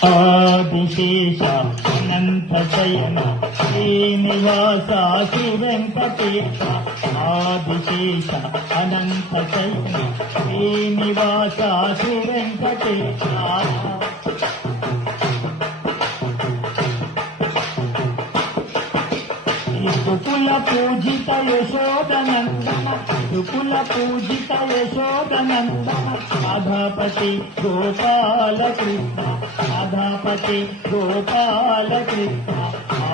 ఆదిశేష అనంత శయన శ్రీనివాస శ్రీ వెంకటేశ ఆదిశేష అనంత శయన శ్రీనివాస శ్రీ వెంకటేశ రుకుల పూజిత యశోదనందన రుకుల పూజిత యశోదనందన రాధాపతి గోపాల కృష్ణ రాధాపతి గోపాల కృష్ణ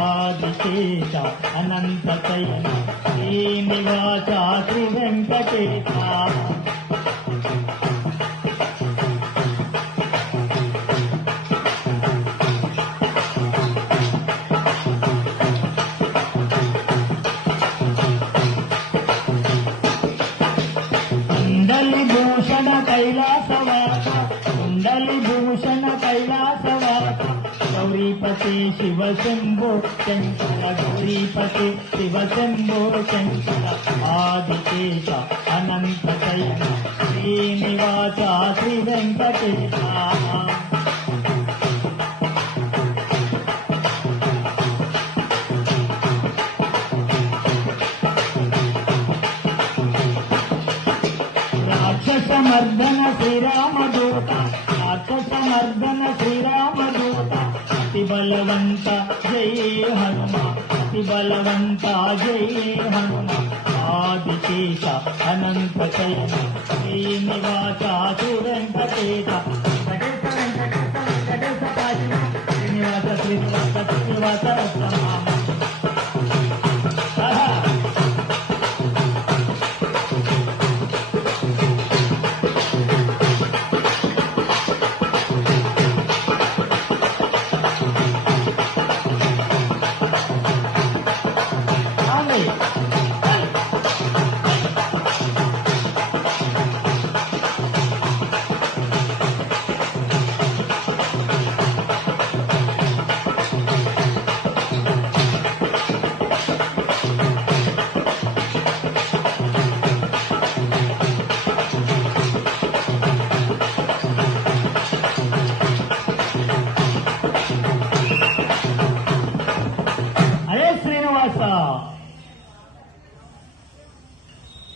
ఆదిశేష అనంత శయన శ్రీనివాస శ్రీ వెంకటేశ భూషణ కైలాసవాస కుండలి భూషణ కైలాసవాస గౌరీపతి శివ శంభో శంకర గౌరీపతి శివ శంభో శంకర ఆదిశేష అనంత శయన శ్రీనివాస శ్రీ వెంకటేశ రాక్షసమర్దన శ్రీరామదూత రాక్షసమర్దన శ్రీరామదూత అతి బలవంత జై హనుమ అతి బలవంత జై హనుమ ఆదిశేష అనంత శయన శ్రీనివాస